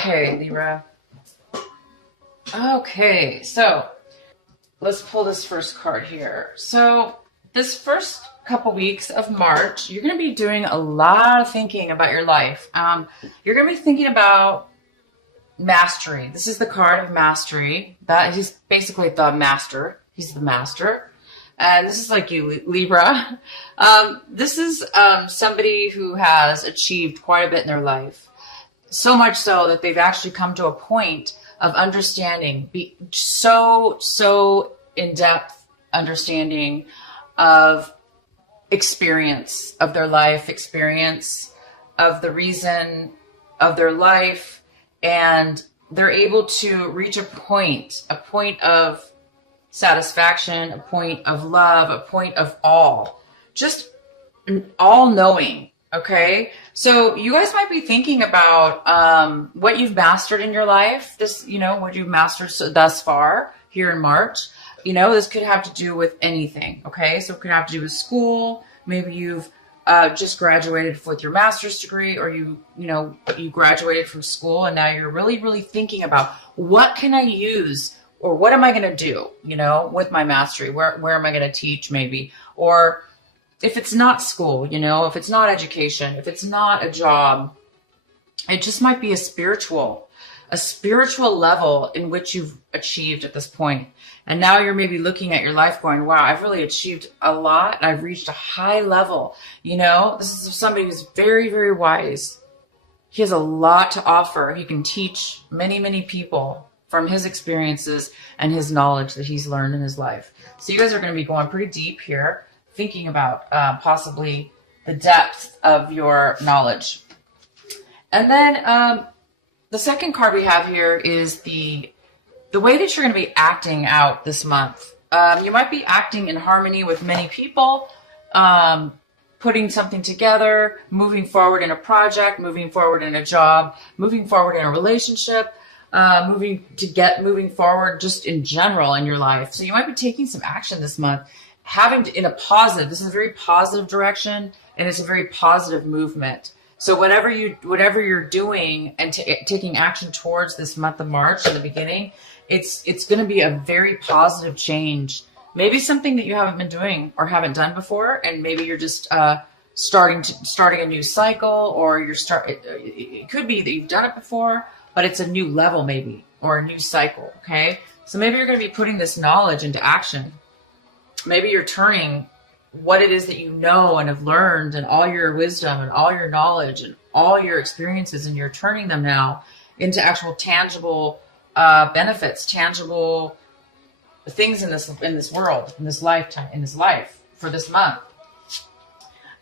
Okay, Libra. Okay, so let's pull this first card here. So this first couple weeks of March, you're going to be doing a lot of thinking about your life. You're going to be thinking about mastery. This is the card of mastery. That he's basically the master. He's the master. And this is like you, Libra. This is somebody who has achieved quite a bit in their life. So much so that they've actually come to a point of understanding, so in-depth understanding of experience, of their life experience, of the reason of their life, and they're able to reach a point of satisfaction, a point of love, a point of all, just all knowing. Okay, so you guys might be thinking about what you've mastered in your life. This, what you've mastered thus far here in March. This could have to do with anything. Okay, so it could have to do with school. Maybe you've just graduated with your master's degree, or you graduated from school and now you're really, really thinking about what can I use, or what am I going to do, with my mastery? Where am I going to teach, maybe? Or if it's not school, if it's not education, if it's not a job, it just might be a spiritual level in which you've achieved at this point. And now you're maybe looking at your life going, wow, I've really achieved a lot. I've reached a high level. This is somebody who's very, very wise. He has a lot to offer. He can teach many, many people from his experiences and his knowledge that he's learned in his life. So you guys are going to be going pretty deep here, thinking about possibly the depth of your knowledge. And then the second card we have here is the way that you're going to be acting out this month. You might be acting in harmony with many people, putting something together, moving forward in a project, moving forward in a job, moving forward in a relationship, moving forward just in general in your life. So you might be taking some action this month, this is a very positive direction, and it's a very positive movement. So whatever you're doing and taking action towards this month of March in the beginning, it's going to be a very positive change. Maybe something that you haven't been doing or haven't done before, and maybe you're just starting a new cycle, or it could be that you've done it before, but it's a new level maybe, or a new cycle. Okay, so maybe you're going to be putting this knowledge into action. Maybe you're turning what it is that you know and have learned, and all your wisdom and all your knowledge and all your experiences, and you're turning them now into actual tangible benefits, tangible things in this world, in this lifetime, in this life for this month.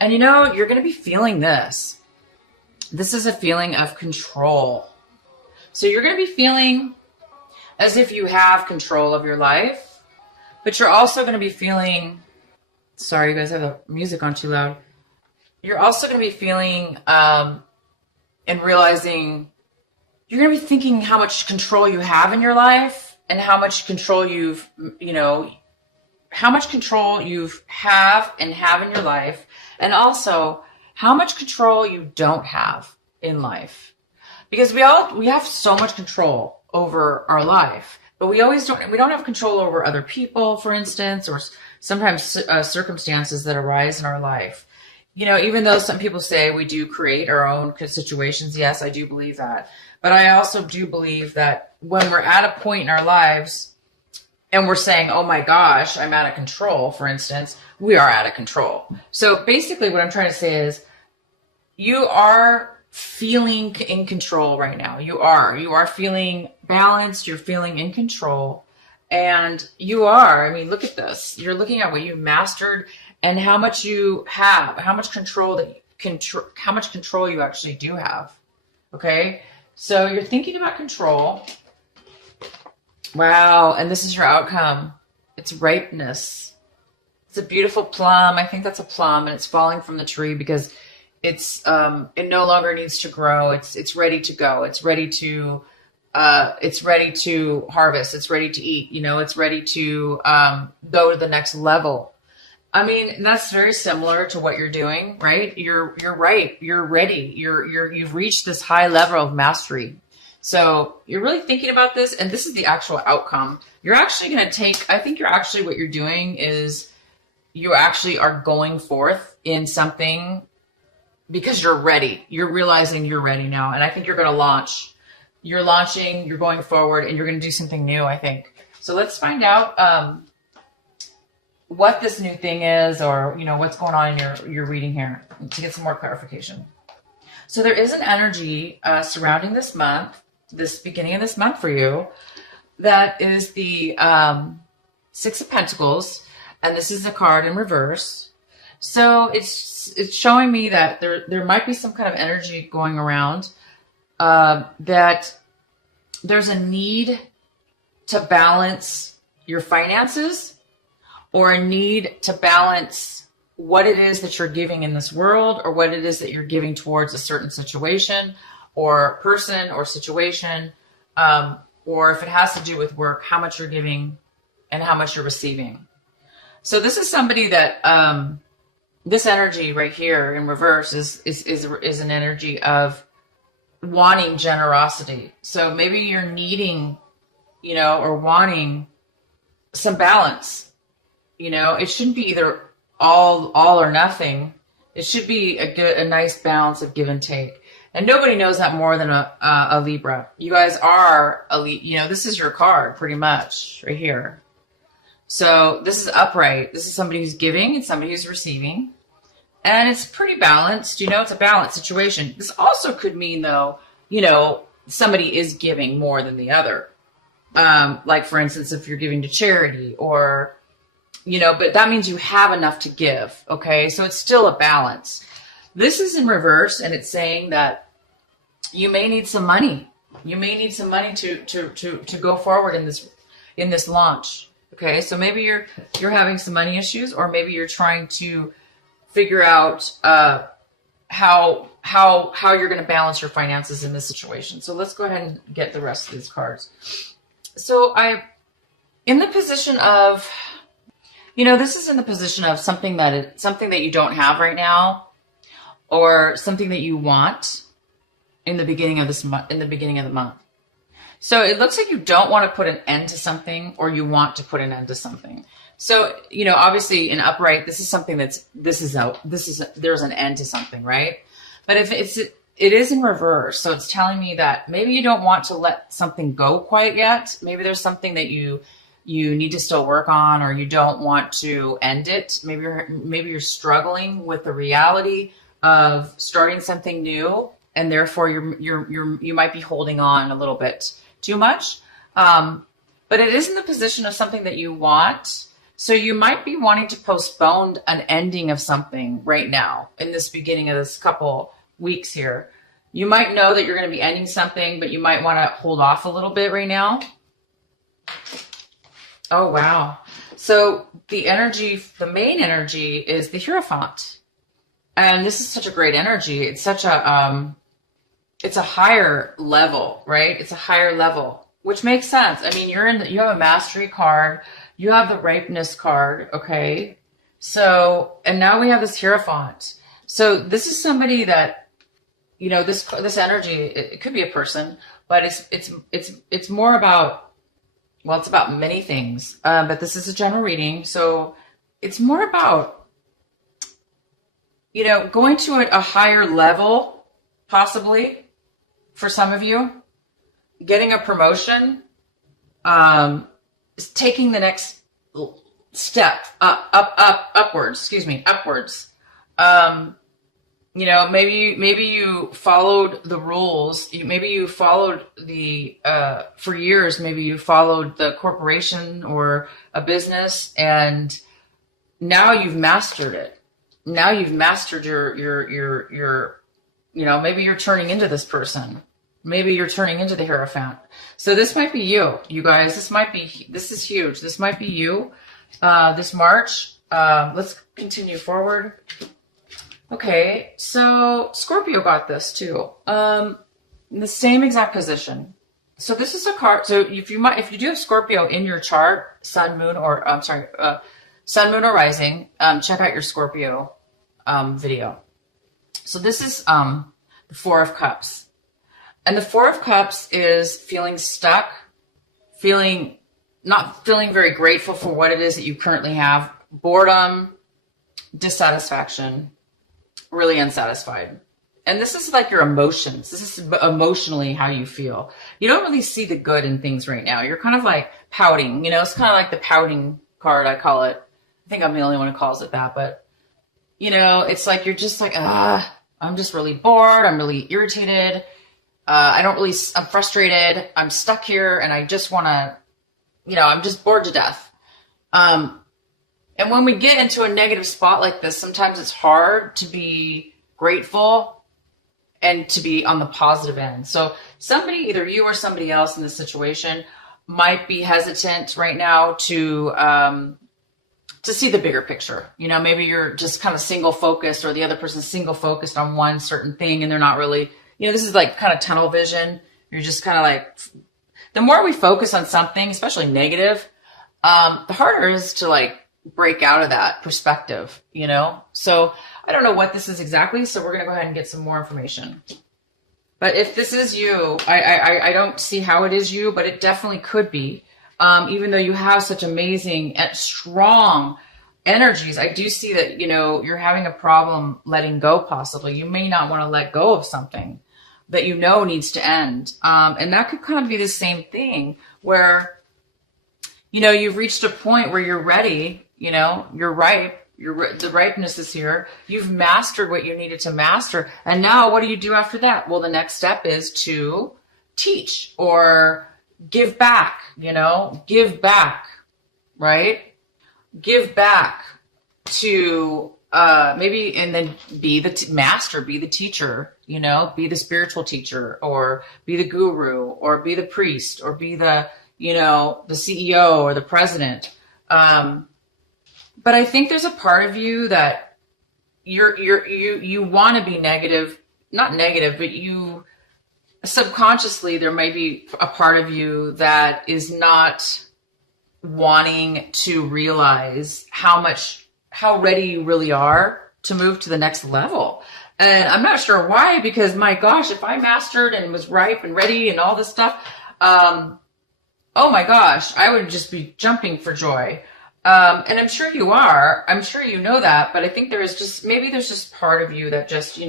And you're going to be feeling this. This is a feeling of control. So you're going to be feeling as if you have control of your life. But you're also going to be feeling, sorry, you guys have the music on too loud. You're also going to be feeling and realizing, you're going to be thinking how much control you have in your life, and how much control you have in your life, and also how much control you don't have in life. Because we have so much control over our life. But we don't have control over other people, for instance, or sometimes circumstances that arise in our life. Even though some people say we do create our own situations, yes, I do believe that. But I also do believe that when we're at a point in our lives and we're saying, oh my gosh, I'm out of control, for instance, we are out of control. So basically what I'm trying to say is, you are feeling in control right now. You are feeling balanced. You're feeling in control, and look at this. You're looking at what you mastered and how much you have, how much control you actually do have. Okay. So you're thinking about control. Wow. And this is your outcome. It's ripeness. It's a beautiful plum. I think that's a plum, and it's falling from the tree because it no longer needs to grow. It's ready to go. It's ready to harvest. It's ready to eat. It's ready to go to the next level. I mean, that's very similar to what you're doing, right? You're right. You're ready. You've reached this high level of mastery. So you're really thinking about this, and this is the actual outcome. You're actually going to take, I think what you're doing is you actually are going forth in something because you're ready. You're realizing you're ready now. And I think you're going to launch. You're launching, you're going forward, and you're going to do something new, I think. So let's find out what this new thing is, or, you know, what's going on in your reading here to get some more clarification. So there is an energy surrounding this month, this beginning of this month for you, that is the Six of Pentacles, and this is a card in reverse. So it's showing me that there might be some kind of energy going around, that there's a need to balance your finances, or a need to balance what it is that you're giving in this world, or what it is that you're giving towards a certain situation or person or situation, or if it has to do with work, how much you're giving and how much you're receiving. So this is somebody that this energy right here in reverse is an energy of wanting generosity. So maybe you're needing, you know, or wanting some balance. You know, it shouldn't be either all or nothing. It should be a nice balance of give and take. And nobody knows that more than a Libra. You guys are you know, this is your card pretty much right here. So this is upright. This is somebody who's giving and somebody who's receiving. And it's pretty balanced. You know, it's a balanced situation. This also could mean, though, you know, somebody is giving more than the other. Like, for instance, if you're giving to charity, or, you know, but that means you have enough to give. Okay. So it's still a balance. This is in reverse, and it's saying that you may need some money. You may need some money to go forward in this launch. Okay. So maybe you're having some money issues, or maybe you're trying to figure out how you're going to balance your finances in this situation. So let's go ahead and get the rest of these cards. So in the position of, you know, this is in the position of something that you don't have right now, or something that you want in the beginning of the month. So it looks like you don't want to put an end to something, or you want to put an end to something. So, you know, obviously in upright, this is something there's an end to something, right? But if it is in reverse, so it's telling me that maybe you don't want to let something go quite yet. Maybe there's something that you need to still work on, or you don't want to end it. Maybe you're struggling with the reality of starting something new, and therefore you might be holding on a little bit too much. But it is in the position of something that you want. So you might be wanting to postpone an ending of something right now in this beginning of this couple weeks here. You might know that you're going to be ending something, but you might want to hold off a little bit right now. Oh, wow. So the main energy is the Hierophant. And this is such a great energy. It's such it's a higher level, right? It's a higher level, which makes sense. I mean, you have a mastery card. You have the ripeness card, okay? So, and now we have this Hierophant. So this is somebody that, you know, this energy, it could be a person, but it's more about, well, it's about many things. But this is a general reading. So it's more about, you know, going to a higher level, possibly, for some of you, getting a promotion, is taking the next step upwards. You know, maybe you followed the rules. Maybe you followed for years, maybe you followed the corporation or a business, and now you've mastered it. Now you've mastered your, you know, maybe you're turning into this person. Maybe you're turning into the Hierophant. So this might be you guys. This is huge. This might be you, this March. Let's continue forward. Okay. So Scorpio got this too. In the same exact position. So this is a card. So if you do have Scorpio in your chart, sun, moon, or sun, moon, or rising, check out your Scorpio, video. So this is, the Four of Cups. And the Four of Cups is feeling stuck, not feeling very grateful for what it is that you currently have, boredom, dissatisfaction, really unsatisfied. And this is like your emotions. This is emotionally how you feel. You don't really see the good in things right now. You're kind of like pouting, it's kind of like the pouting card, I call it. I think I'm the only one who calls it that, but it's like, you're just like, I'm just really bored. I'm really irritated. I'm frustrated. I'm stuck here and I just want to, I'm just bored to death. And when we get into a negative spot like this, sometimes it's hard to be grateful and to be on the positive end. So somebody, either you or somebody else in this situation, might be hesitant right now to see the bigger picture. Maybe you're just kind of single focused, or the other person's single focused on one certain thing, and they're not really, this is like kind of tunnel vision. You're just kind of like, the more we focus on something, especially negative, the harder it is to like break out of that perspective, So I don't know what this is exactly, so we're going to go ahead and get some more information. But if this is you, I don't see how it is you, but it definitely could be. Even though you have such amazing and strong energies, I do see that, you're having a problem letting go possibly. You may not want to let go of something that needs to end. And that could kind of be the same thing where, you've reached a point where you're ready, you're ripe. The ripeness is here. You've mastered what you needed to master. And now what do you do after that? Well, the next step is to teach or give back, give back, right? Give back to maybe, and then be the master, be the teacher, be the spiritual teacher, or be the guru, or be the priest, or be the, the CEO or the president. But I think there's a part of you that you want to be negative, not negative, but you subconsciously, there might be a part of you that is not wanting to realize how ready you really are to move to the next level. And I'm not sure why, because my gosh, if I mastered and was ripe and ready and all this stuff, oh my gosh, I would just be jumping for joy. And I'm sure you are. I'm sure you know that, but I think there's just part of you that just, maybe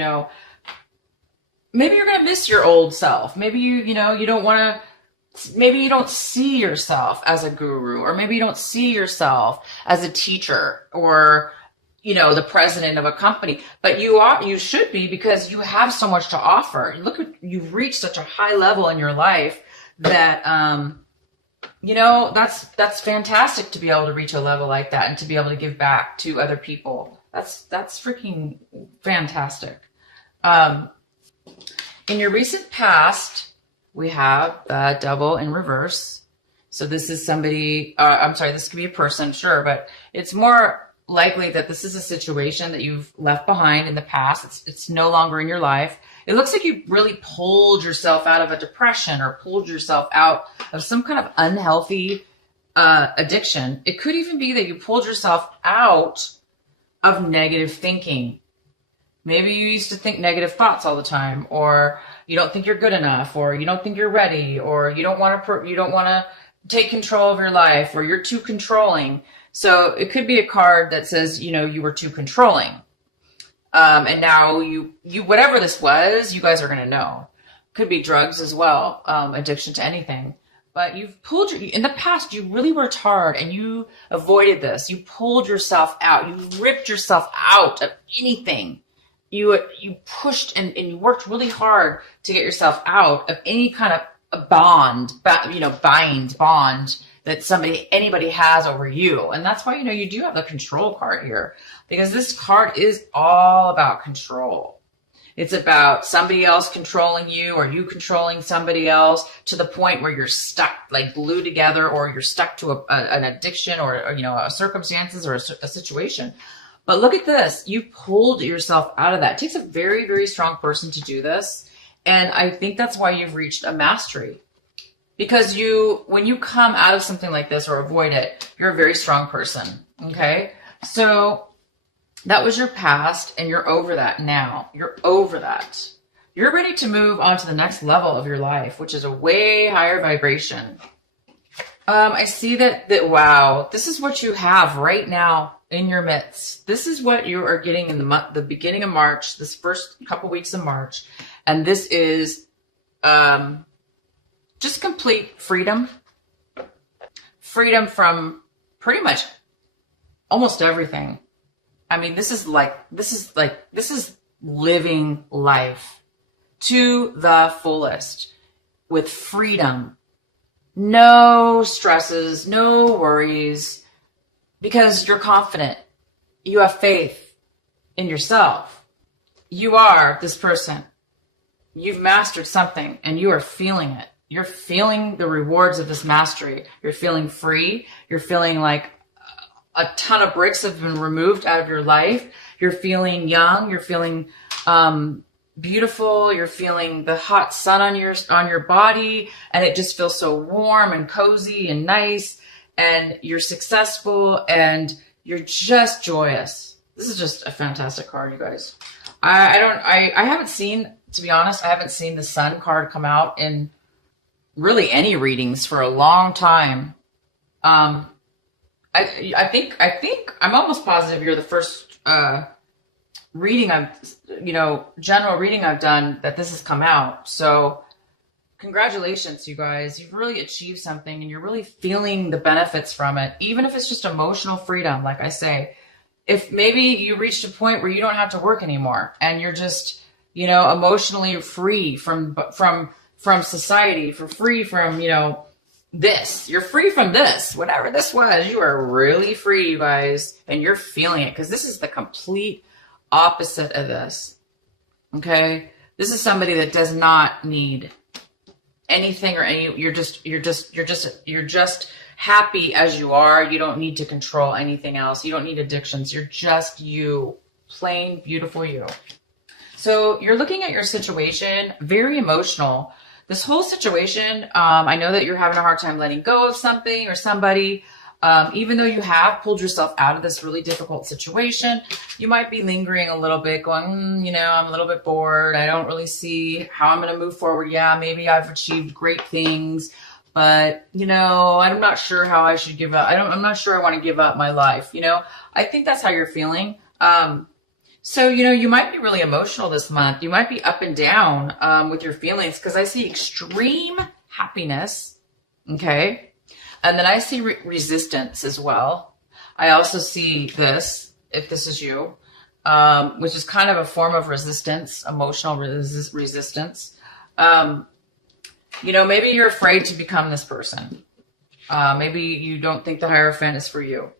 you're going to miss your old self. Maybe you don't want to, maybe you don't see yourself as a guru, or maybe you don't see yourself as a teacher, or, the president of a company, but you should be, because you have so much to offer. You've reached such a high level in your life that, that's fantastic to be able to reach a level like that and to be able to give back to other people. That's freaking fantastic. In your recent past, we have the Devil in reverse. So this is somebody, this could be a person, sure, but it's more likely that this is a situation that you've left behind in the past. It's no longer in your life. It looks like you really pulled yourself out of a depression, or pulled yourself out of some kind of unhealthy addiction. It could even be that you pulled yourself out of negative thinking. Maybe you used to think negative thoughts all the time, or you don't think you're good enough, or you don't think you're ready, or you don't want to take control of your life, or you're too controlling. So it could be a card that says, you were too controlling. And now you whatever this was, you guys are going to know. Could be drugs as well, addiction to anything. But in the past, you really worked hard and you avoided this. You pulled yourself out. You ripped yourself out of anything. You pushed and you worked really hard to get yourself out of any kind of a bond that anybody has over you. And that's why, you do have the control card here, because this card is all about control. It's about somebody else controlling you, or you controlling somebody else, to the point where you're stuck, like glued together, or you're stuck to an addiction, or a circumstances, or a situation. But look at this. You pulled yourself out of that. It takes a very, very strong person to do this. And I think that's why you've reached a mastery. Because when you come out of something like this or avoid it, you're a very strong person. Okay. So that was your past, and you're over that now. You're over that. You're ready to move on to the next level of your life, which is a way higher vibration. I see that, wow, this is what you have right now in your midst. This is what you are getting in the beginning of March, this first couple weeks of March. And this is just complete freedom. Freedom from pretty much almost everything. I mean, this is living life to the fullest with freedom. No stresses, no worries, because you're confident. You have faith in yourself. You are this person. You've mastered something and you are feeling it. You're feeling the rewards of this mastery. You're feeling free. You're feeling like a ton of bricks have been removed out of your life. You're feeling young. You're feeling beautiful. You're feeling the hot sun on your body, and it just feels so warm and cozy and nice, and you're successful and you're just joyous. This is just a fantastic card, you guys. I haven't seen, to be honest, I haven't seen the sun card come out in really any readings for a long time. I think I'm almost positive you're the first reading general reading I've done that this has come out. So congratulations, you guys. You've really achieved something and you're really feeling the benefits from it, even if it's just emotional freedom. Like I say, if maybe you reached a point where you don't have to work anymore and you're just, emotionally free from society, free from, this. You're free from this, whatever this was. You are really free, you guys, and you're feeling it, because this is the complete opposite of this. Okay, this is somebody that does not need anything or any. You're just happy as you are. You don't need to control anything else. You don't need addictions. You're just you, plain beautiful you. So you're looking at your situation, very emotional. This whole situation, I know that you're having a hard time letting go of something or somebody. Even though you have pulled yourself out of this really difficult situation, you might be lingering a little bit, going, I'm a little bit bored. I don't really see how I'm going to move forward. Yeah, maybe I've achieved great things, but, I'm not sure how I should give up. I'm not sure I want to give up my life. I think that's how you're feeling. So, you might be really emotional this month. You might be up and down with your feelings, because I see extreme happiness. Okay. And then I see resistance as well. I also see this, if this is you, which is kind of a form of resistance, emotional resistance. Maybe you're afraid to become this person. Maybe you don't think the Hierophant is for you.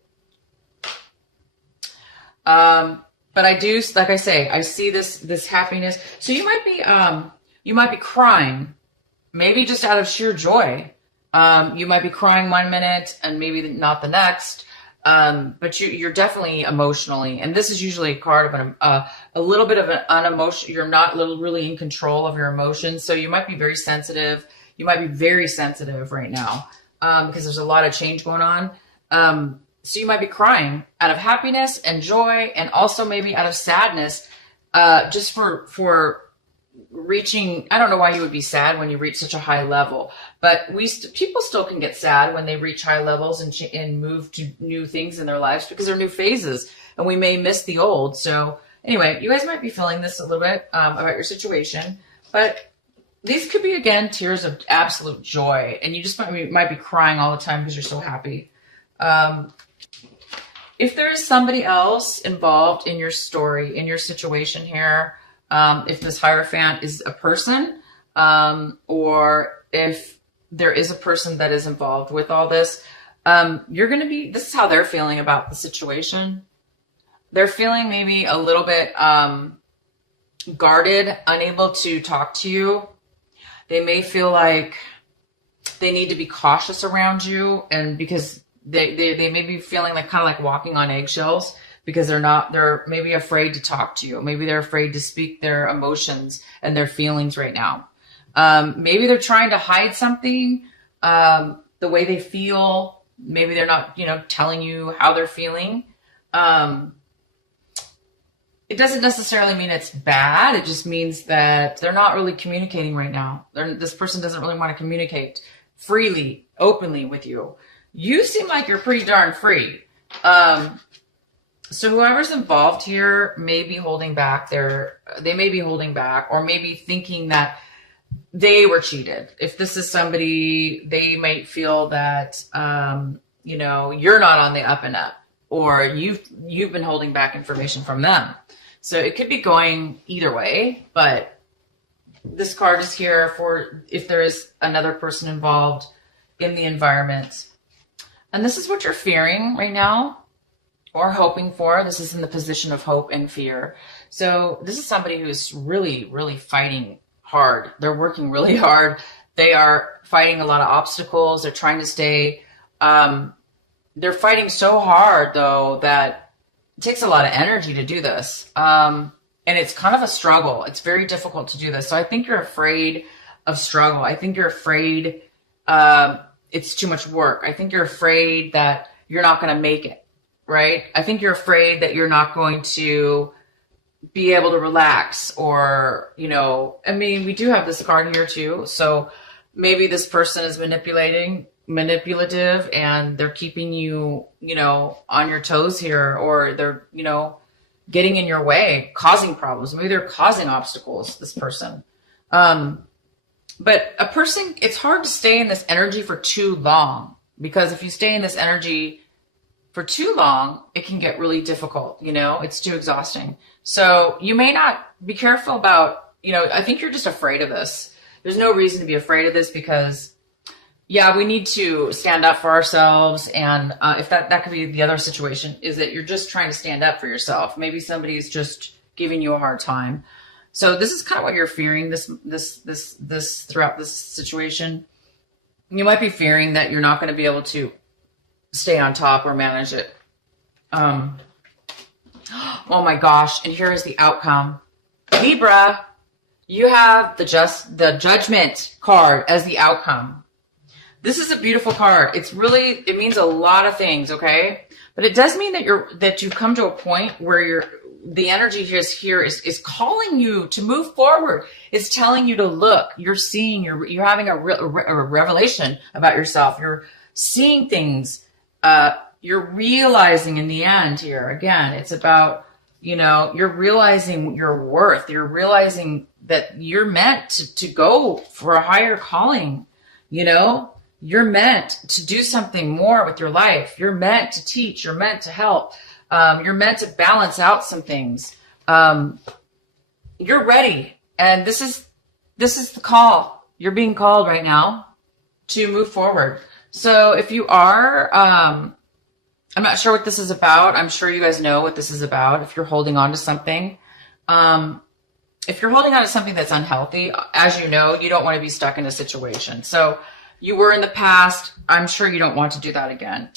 But I do, like I say, I see this happiness. So you might be crying, maybe just out of sheer joy. You might be crying one minute and maybe not the next. But you're definitely emotionally, and this is usually a card of a little bit of an unemotional. You're not really in control of your emotions, so you might be very sensitive. You might be very sensitive right now because there's a lot of change going on. So you might be crying out of happiness and joy, and also maybe out of sadness, just for reaching. I don't know why you would be sad when you reach such a high level, but people still can get sad when they reach high levels and move to new things in their lives, because they're new phases, and we may miss the old. So anyway, you guys might be feeling this a little bit about your situation, but these could be, again, tears of absolute joy, and you just might be crying all the time because you're so happy. If there is somebody else involved in your story, in your situation here, if this Hierophant is a person, or if there is a person that is involved with all this, this is how they're feeling about the situation. They're feeling maybe a little bit guarded, unable to talk to you. They may feel like they need to be cautious around you, and because they may be feeling like kind of like walking on eggshells, because they're maybe afraid to talk to you. Maybe they're afraid to speak their emotions and their feelings right now. Maybe they're trying to hide something, the way they feel. Maybe they're not, telling you how they're feeling. it doesn't necessarily mean it's bad. It just means that they're not really communicating right now. This person doesn't really want to communicate freely, openly with you. You seem like you're pretty darn free. So whoever's involved here may be holding back they may be holding back, or maybe thinking that they were cheated. If this is somebody, they might feel that, you're not on the up and up, or you've been holding back information from them. So it could be going either way, but this card is here for if there is another person involved in the environment. And this is what you're fearing right now or hoping for. This is in the position of hope and fear. So this is somebody who's really, really fighting hard. They're working really hard. They are fighting a lot of obstacles. They're trying to stay, they're fighting so hard though that it takes a lot of energy to do this. And it's kind of a struggle. It's very difficult to do this. So I think you're afraid of struggle. I think you're afraid it's too much work. I think you're afraid that you're not going to make it, right? I think you're afraid that you're not going to be able to relax, or, we do have this card here too. So maybe this person is manipulative, and they're keeping you, on your toes here, or they're, getting in your way, causing problems. Maybe they're causing obstacles, this person. But a person, it's hard to stay in this energy for too long, because if you stay in this energy for too long, it can get really difficult. It's too exhausting. So you may not be careful about, I think you're just afraid of this. There's no reason to be afraid of this, because we need to stand up for ourselves. And if that could be the other situation, is that you're just trying to stand up for yourself. Maybe somebody's just giving you a hard time. So this is kind of what you're fearing this throughout this situation. You might be fearing that you're not going to be able to stay on top or manage it. Oh my gosh. And here is the outcome. Libra, you have the Judgment card as the outcome. This is a beautiful card. It means a lot of things, okay? But it does mean that you've come to a point where the energy is calling you to move forward. It's telling you to look. You're seeing, you're having a revelation about yourself. You're seeing things. You're realizing in the end here, again, it's about, you're realizing your worth. You're realizing that you're meant to go for a higher calling, You're meant to do something more with your life. You're meant to teach. You're meant to help. You're meant to balance out some things. You're ready. And this is the call. You're being called right now to move forward. So if you are, I'm not sure what this is about. I'm sure you guys know what this is about. If you're holding on to something, if you're holding on to something that's unhealthy, as you know, you don't want to be stuck in a situation. So you were in the past. I'm sure you don't want to do that again.